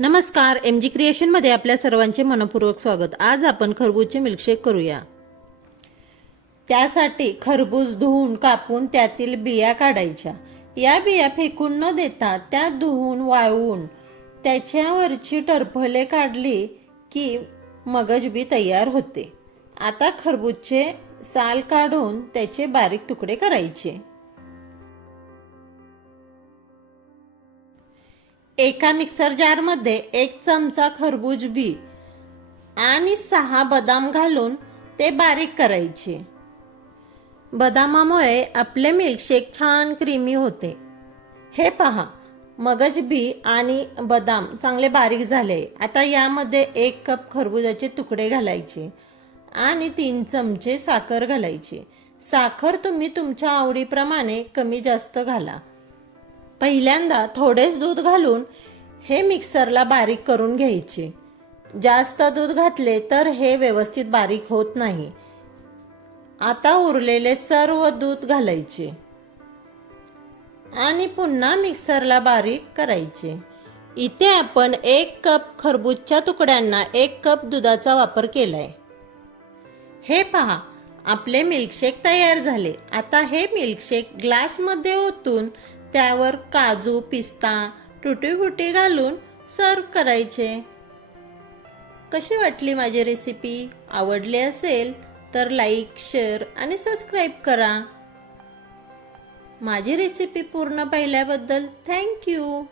नमस्कार M G क्रिएशनमध्ये आपल्या सर्वांचे मनपूर्वक स्वागत. आज आपण खरबूजचे मिल्कशेक करूया. त्यासाठी खरबूज धुवून कापून त्यातील बिया काढायच्या. या बिया फेकून न देता त्या धुवून वाळवून त्याच्यावरची टरफले काढली की मगज बी तयार होते. आता खरबूजचे साल काढून त्याचे बारीक तुकडे करायचे. एका मिक्सर जारमध्ये एक चमचा खरबूज बी आणि सहा बदाम घालून ते बारीक करायचे. बदामामुळे आपले मिल्कशेक छान क्रीमी होते. हे पहा मगज बी आणि बदाम चांगले बारीक झाले. आता यामध्ये एक कप खरबुजाचे तुकडे घालायचे आणि तीन चमचे साखर घालायची. साखर तुम्ही तुमच्या आवडीप्रमाणे कमी जास्त घाला. पहिल्यांदा थोडेच दूध घालून हे मिक्सरला बारीक करून घ्यायचे. जास्त दूध घातले तर हे व्यवस्थित बारीक होत नाही. आता उरलेले सर्व दूध घालायचे. आणि पुन्हा मिक्सरला बारीक करायचे. इथे आपण एक कप खरबूजच्या तुकड्यांना एक कप दुधाचा वापर केलाय. हे पहा आपले मिल्कशेक तयार झाले. आता हे मिल्कशेक ग्लासमध्ये ओतून त्यावर काजू पिस्ता तुटीफुटी घालून सर्व करायचे. कशी वाटली माझी रेसिपी आवडली असेल तर लाईक शेअर आणि सबस्क्राईब करा. माझी रेसिपी पूर्ण पाहिल्याबद्दल थँक्यू